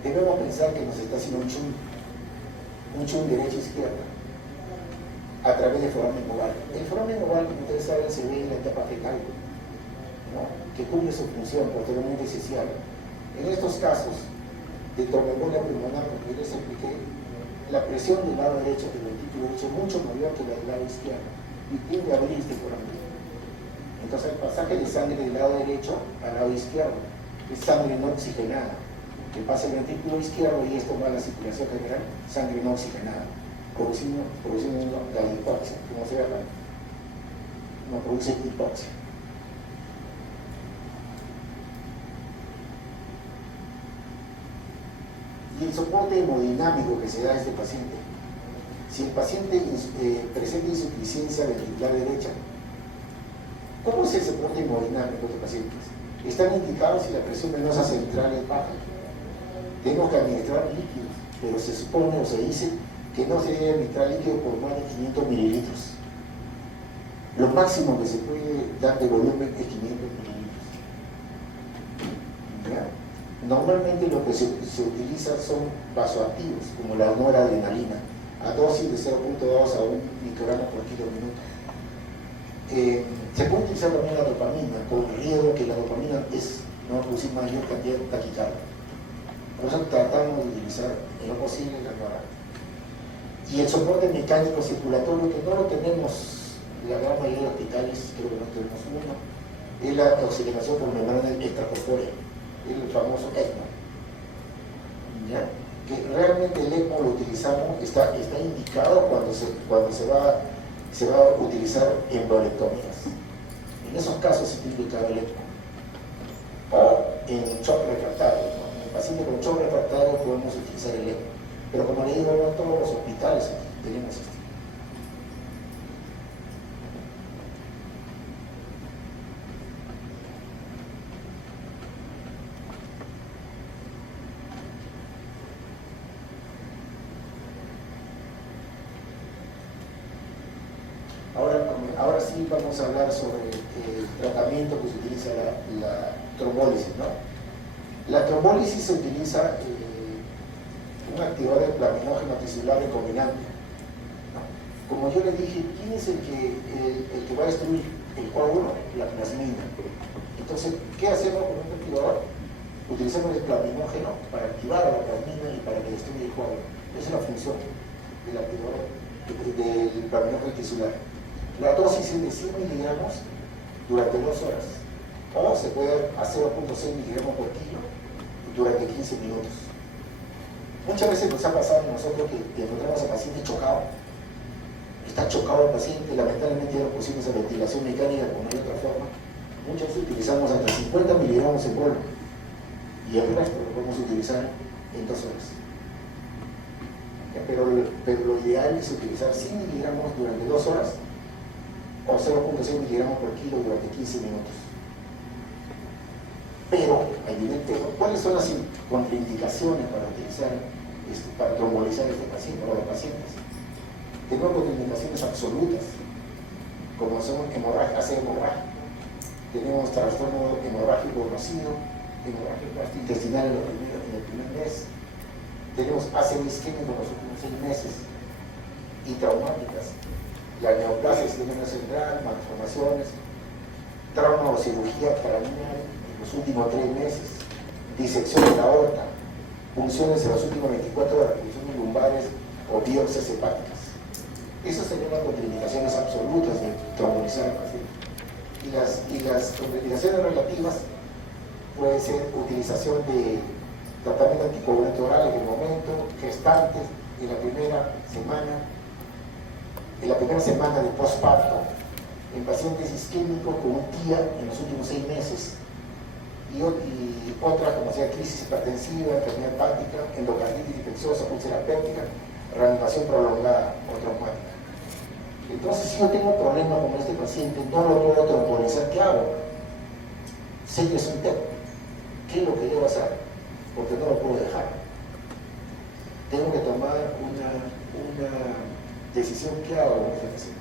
Debemos pensar que nos está haciendo un chun derecha-izquierda a través del foramen oval. El foramen oval, como ustedes saben, se ve en la etapa fetal, ¿no? Que cumple su función posteriormente esencial. En estos casos de tromboembolia pulmonar, como yo les expliqué, la presión del lado derecho del ventículo derecho es mucho mayor que la del lado izquierdo y tiende a abrir este foramen. Entonces el pasaje de sangre del lado derecho al lado izquierdo es sangre no oxigenada, que pasa el ventículo izquierdo y esto va a la circulación general, sangre no oxigenada, produciendo la hipoxia, como se ve, no produce hipoxia. Y el soporte hemodinámico que se da a este paciente. Si el paciente presenta insuficiencia ventricular derecha, ¿cómo es el soporte hemodinámico de los pacientes? Están indicados si la presión venosa central es baja. Tenemos que administrar líquidos, pero se supone o se dice que no se debe administrar líquido por más de 500 mililitros. Lo máximo que se puede dar de volumen es 500 mililitros. ¿Ya? Normalmente lo que se utiliza son vasoactivos, como la noradrenalina, a dosis de 0.2 a 1 microgramo por kilo minuto. Se puede utilizar también la dopamina, con el riesgo que la dopamina no va a producir mayor cantidad de taquicardia. Por eso tratamos de utilizar en lo posible la noradrenalina. Y el soporte mecánico circulatorio, que no lo tenemos, la gran mayoría de hospitales, creo que no tenemos uno, es la oxigenación por membrana extracorpórea, el famoso ECMO. ¿Ya? Que realmente el ECMO lo utilizamos, está indicado cuando se va a utilizar embolectomías. En esos casos se tiene que indicado el ECMO. O en shock refractario, ¿no? En el paciente con shock refractario podemos utilizar el ECMO. Pero como le digo, no en todos los hospitales tenemos esto. ahora sí vamos a hablar sobre el tratamiento que se utiliza la trombólisis, ¿no? La trombólisis se utiliza un activador de plaminógeno tisular recombinante, ¿no? Como yo le dije, ¿quién es el que va a destruir el coágulo? La plasmina. Entonces, ¿qué hacemos con un activador? Utilizamos el plaminógeno para activar a la plasmina y para que destruya el coágulo. Esa es la función del activador del plaminógeno tisular. La dosis es de 100 miligramos durante 2 horas, o se puede a 0.6 miligramos por kilo durante 15 minutos. Muchas veces nos ha pasado a nosotros que encontramos al paciente chocado. Está chocado el paciente, lamentablemente ya no pusimos a ventilación mecánica como hay otra forma. Muchas veces utilizamos hasta 50 miligramos en polvo y el resto lo podemos utilizar en 2 horas. Pero lo ideal es utilizar 100 miligramos durante 2 horas o 0.6 miligramos por kilo durante 15 minutos. Pero, hay un pero, ¿cuáles son las contraindicaciones para utilizar, para trombolizar a este paciente o a los pacientes? Tenemos contraindicaciones absolutas, como son hemorragia, hemorragia. Tenemos trastorno hemorrágico conocido, hemorragia gastrointestinal en el primer mes. Tenemos ácido isquémico en los últimos 6 meses y traumáticas. La neoplasia sistémica central, malformaciones, trauma o cirugía craneal en los últimos 3 meses, disección de la aorta, punciones en las últimas 24 horas, punciones lumbares o biopsias hepáticas. Esas serían las contraindicaciones absolutas de trombolizar al paciente. Y las contraindicaciones relativas puede ser utilización de tratamiento anticoagulante oral en el momento, gestantes en la primera semana de posparto, en pacientes isquémicos con un TIA en los últimos 6 meses, y otras como sea crisis hipertensiva, enfermedad hepática, endocarditis infecciosa, úlcera péptica, reanimación prolongada o traumática. Entonces, si yo tengo un problema con este paciente, no lo puedo trombolizar, ¿qué hago? Sé que es un TEP. ¿Qué es lo que debo hacer? Porque no lo puedo dejar. Tengo que tomar una decisión. ¿Qué hago con este paciente?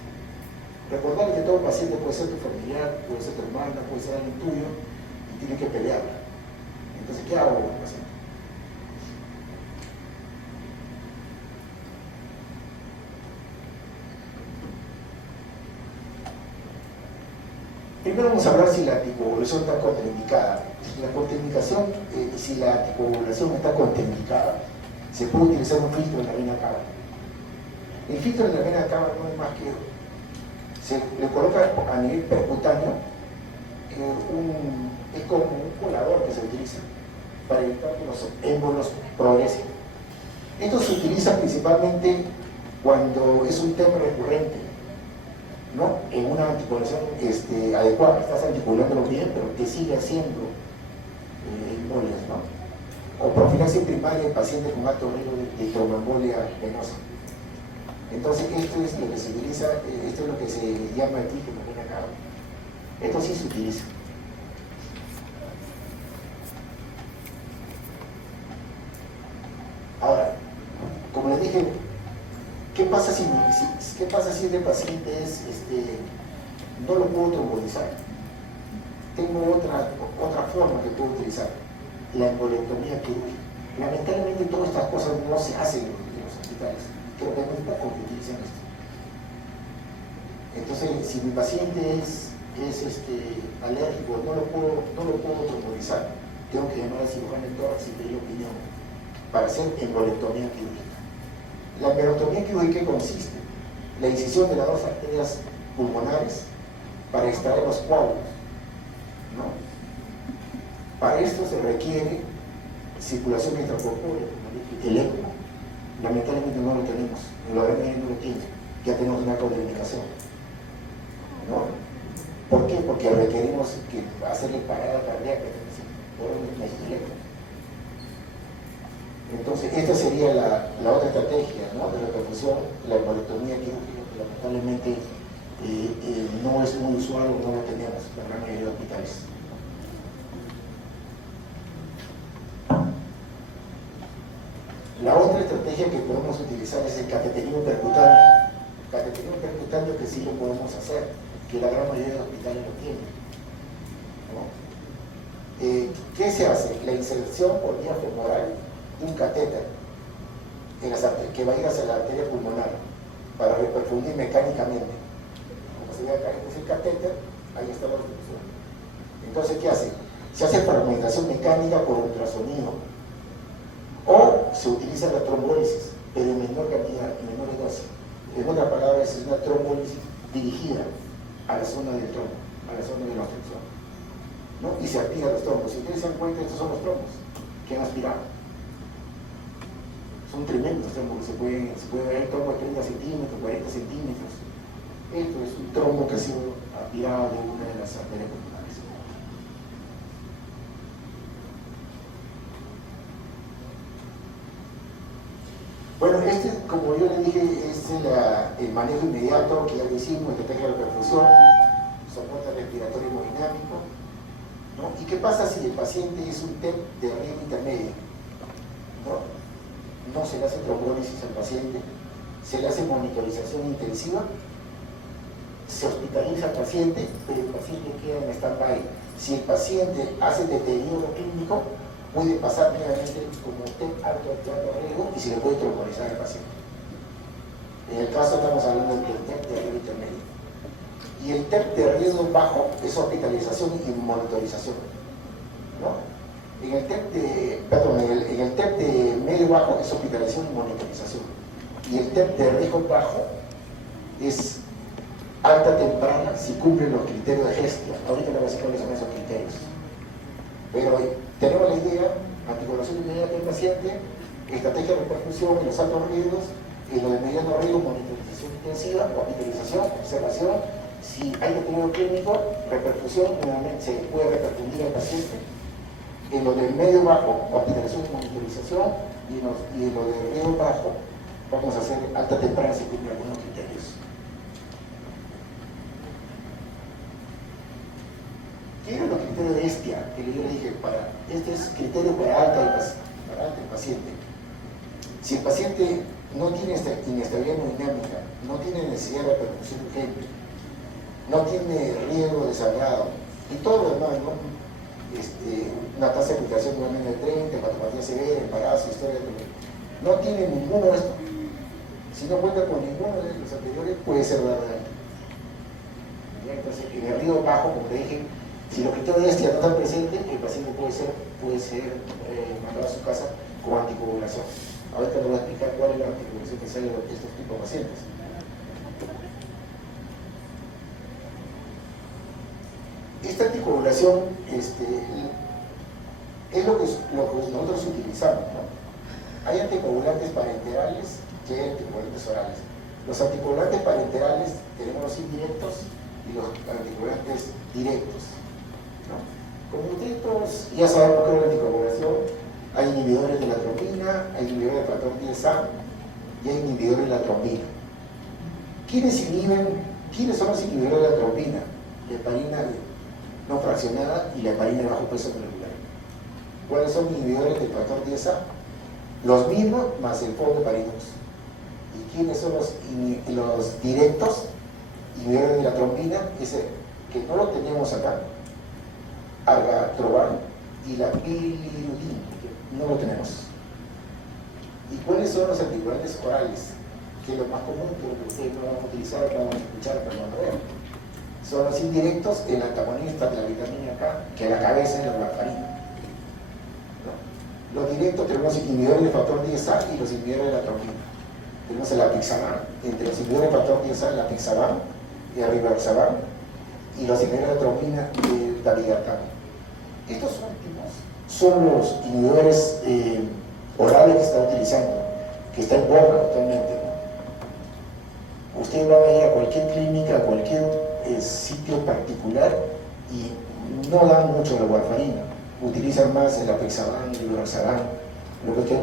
Recordar que todo paciente puede ser tu familiar, puede ser tu hermana, puede ser alguien tuyo, y tiene que pelearla. Entonces, ¿qué hago con el paciente? Primero vamos a hablar si la anticoagulación está contraindicada. La contraindicación, si la anticoagulación está contraindicada, se puede utilizar un filtro en la vena cava. El filtro en la vena cava no es más que, se le coloca a nivel percutáneo, es como un colador que se utiliza para evitar que los émbolos progresen. Esto se utiliza principalmente cuando es un tema recurrente, ¿no? En una anticoagulación adecuada, estás anticoagulándolo bien, pero te sigue haciendo embolias, ¿no? O profilaxis primaria en pacientes con alto riesgo de tromboembolia venosa. Entonces, esto es lo que se utiliza, esto es lo que se llama aquí como vena cava. Esto sí se utiliza. Ahora, como les dije, ¿qué pasa si este paciente no lo puedo trombolizar? Tengo otra forma que puedo utilizar, la embolectomía quirúrgica. Lamentablemente todas estas cosas no se hacen en los hospitales. Creo que hay muy pocos que utilizan esto. Entonces, si mi paciente es alérgico, no lo puedo trombolizar, tengo que llamar al cirujano de tórax y pedir opinión para hacer embolectomía quirúrgica. La embolectomía quirúrgica consiste en la incisión de las 2 arterias pulmonares para extraer los coágulos, ¿no? Para esto se requiere circulación extracorpórea, el ECMO. Lamentablemente no lo tenemos, el ORM no lo tiene, ya tenemos una contraindicación, ¿no? ¿Por qué? Porque requerimos hacerle parada cardíaca, por el ECMO. Entonces, esta sería la otra estrategia, ¿no? De repercusión, la embolectomía quirúrgica, que lamentablemente no es muy usual o no lo tenemos en la gran mayoría de hospitales. La otra estrategia que podemos utilizar es el cateterismo percutáneo. El cateterismo percutáneo manifestando que sí lo podemos hacer, que la gran mayoría de los hospitales lo tienen, ¿no? ¿Qué se hace? La inserción por vía femoral de un catéter que va a ir hacia la arteria pulmonar para reperfundir mecánicamente. Como se ve acá, este es el catéter, ahí está la obstrucción. Entonces, ¿qué hace? Se hace fragmentación mecánica por ultrasonido o se utiliza la trombólisis, pero en menor cantidad, en menor dosis. En otras palabras, es una trombólisis dirigida a la zona del trombo, a la zona de la obstrucción, ¿no? Y se aspira los trombos. Si ustedes se dan cuenta, estos son los trombos que han aspirado. Son tremendos trombos que se puede ver trombo de 30 centímetros, 40 centímetros. Esto es un trombo que ha sido aspirado de una de las arterias pulmonares. Bueno, como yo le dije, es el manejo inmediato que ya lo hicimos, estrategia de perfusión, soporte respiratorio hemodinámico, ¿no? ¿Y qué pasa si el paciente es un TEP de riesgo intermedio? No se le hace trombólisis al paciente, se le hace monitorización intensiva, se hospitaliza al paciente, pero el paciente queda en stand-by. Si el paciente hace deterioro clínico, puede pasar nuevamente como TEP alto riesgo y se le puede trombolizar al paciente. En el caso estamos hablando del TEP de riesgo intermedio. Y el TEP de riesgo bajo es hospitalización y monitorización, ¿no? En el TEP de medio bajo es hospitalización y monitorización. Y el TEP de riesgo bajo es alta temprana si cumplen los criterios de Hestia. Ahorita le voy a decir cuáles son esos criterios. Pero tenemos la idea: anticoagulación inmediata del paciente, estrategia de repercusión en los altos riesgos, en los de mediano riesgo, monitorización intensiva, hospitalización, observación. Si hay deterioro clínico, repercusión, nuevamente se puede reperfundir al paciente. En lo del medio bajo, hospitalización y monitorización, y en lo del riesgo bajo, vamos a hacer alta temprana si cumplen algunos criterios. ¿Qué eran los criterios de Hestia? Que yo le dije, este es criterio para alta el paciente. Si el paciente no tiene inestabilidad hemodinámica, no tiene necesidad de repercusión urgente, no tiene riesgo de sangrado, y todo lo demás, ¿no? Una tasa de filtración de menos de 30, hepatopatía severa, embarazo, historia de... No tiene ninguno de estos. Si no cuenta con ninguno de los anteriores, puede ser verdadero. Entonces, en el riesgo bajo, como te dije, si los criterios de Hestia no están presentes, el paciente puede ser mandado a su casa con anticoagulación. Ahorita le voy a explicar cuál es la anticoagulación que sale de estos tipos de pacientes. Esta anticoagulación es lo que nosotros utilizamos, ¿no? Hay anticoagulantes parenterales y hay anticoagulantes orales. Los anticoagulantes parenterales tenemos los indirectos y los anticoagulantes directos, ¿no? Como directos, ya sabemos que es la anticoagulación. Hay inhibidores de la trombina, hay inhibidores del factor 10A y hay inhibidores de la trombina. ¿Quiénes son los inhibidores de la trombina? La heparina no fraccionada y la heparina de bajo peso molecular. ¿Cuáles son los inhibidores del factor 10A? Los mismos más el fosfoparidox. ¿Y quiénes son los directos inhibidores de la trombina? Ese que no lo tenemos acá, argatroban y la bilirubina, que no lo tenemos. ¿Y cuáles son los anticoagulantes orales? Que es lo más común, que ustedes no van a utilizar, no van a escuchar, pero no lo vean. Son los indirectos, el antagonista de la vitamina K, que la cabeza es la warfarina, ¿no? Los directos tenemos inhibidores del factor 10A y los inhibidores de la trombina. Tenemos el apixaban, entre los inhibidores del factor 10A, el apixaban y el rivaroxaban, y los inhibidores de trombina de dabigatran. Estos últimos son los inhibidores orales que se están utilizando, que están en boga actualmente, ¿no? Usted va a ir a cualquier clínica, a cualquier sitio particular y no dan mucho la warfarina, utilizan más el apixaban y el rivaroxaban,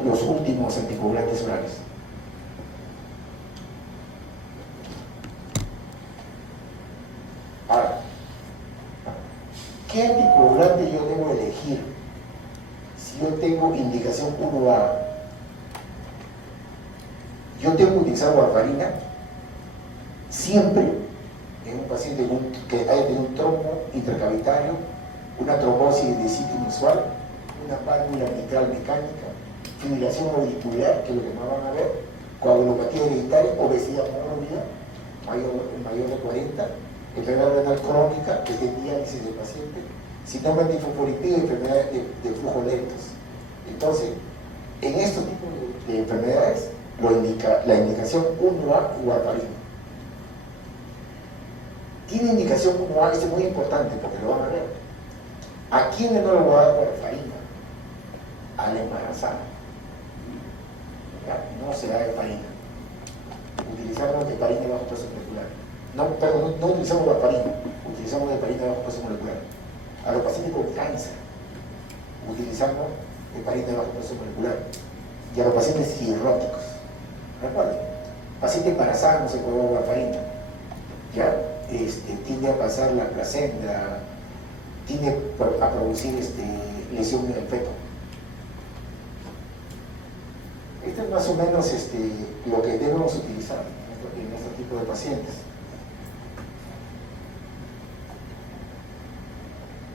los últimos anticoagulantes orales. Ahora, ¿qué anticoagulante yo debo elegir si yo tengo indicación 1A? Yo tengo que utilizar warfarina siempre en un paciente que haya tenido un trombo intracavitario, una trombosis de sitio inusual, una válvula mitral mecánica, fibrilación auricular, que es lo que más van a ver, coagulopatía hereditaria, obesidad mórbida, mayor de 40, enfermedad renal crónica, que es de diálisis del paciente, síndrome de fosfolipida y enfermedades de flujo lentos. Entonces, en estos tipos de enfermedades, la indicación 1A, warfarina. Tiene indicación 1A, esto es muy importante porque lo van a ver. ¿A quiénes no le voy a dar warfarina? A la embarazada. No se da heparina. Utilizamos heparina bajo peso molecular. No utilizamos warfarina, utilizamos heparina bajo peso molecular. A los pacientes con cáncer, utilizamos heparina bajo peso molecular. Y a los pacientes cirróticos. ¿Recuerden? Paciente embarazada no se puede dar warfarina. Ya tiende a pasar la placenta, tiende a producir lesión en el feto. Esto es más o menos lo que debemos utilizar en este tipo de pacientes.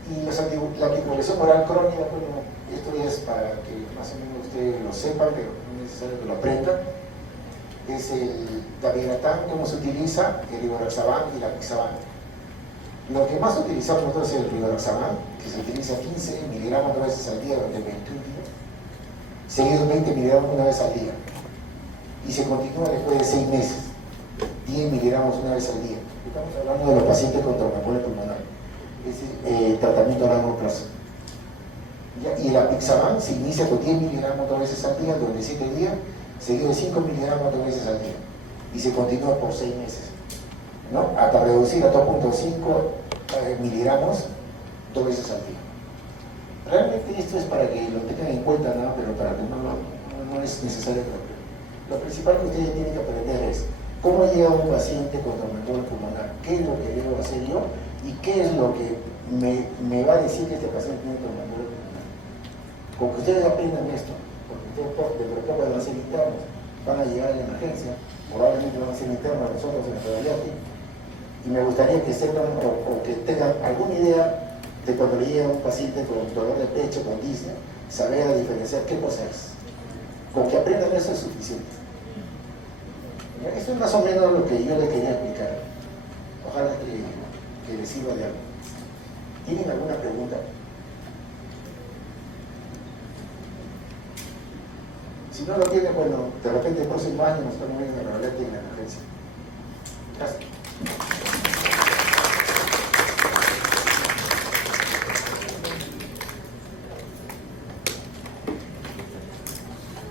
Y la anticoagulación oral crónica, bueno, esto ya es para que más o menos ustedes lo sepan, pero no es necesario que lo aprendan. Es el dabigatran, cómo se utiliza, el rivaroxaban y la apixaban. Lo que más utilizamos nosotros es el rivaroxaban, que se utiliza 15 miligramos 2 veces al día durante 21 días, seguido 20 miligramos una vez al día. Y se continúa después de 6 meses, 10 miligramos una vez al día. Estamos hablando de los pacientes con tromboembolia pulmonar. Es tratamiento a largo plazo. Y el apixaban se inicia con 10 miligramos 2 veces al día durante 7 días, seguido de 5 miligramos 2 veces al día. Y se continúa por 6 meses, ¿no? Hasta reducir a 2.5 miligramos 2 veces al día. Realmente esto es para que lo tengan en cuenta, ¿no? Pero para que no es necesario que lo principal que ustedes tienen que aprender es cómo llega un paciente con tromboembolia pulmonar, qué es lo que debo hacer yo y qué es lo que me va a decir que este paciente tiene tromboembolia pulmonar. Con que ustedes aprendan esto, porque ustedes de poco van a ser internos, van a llegar a la emergencia, probablemente van a ser internos nosotros en la radiología, y me gustaría que sepan o que tengan alguna idea de cuando le llega un paciente con dolor de pecho, con disnea, saber diferenciar qué cosa es. Con que aprendan eso es suficiente. Eso es más o menos lo que yo le quería explicar. Ojalá que les sirva de algo. ¿Tienen alguna pregunta? Si no lo tienen, bueno, de repente el próximo año nos estamos viendo en la emergencia. Gracias.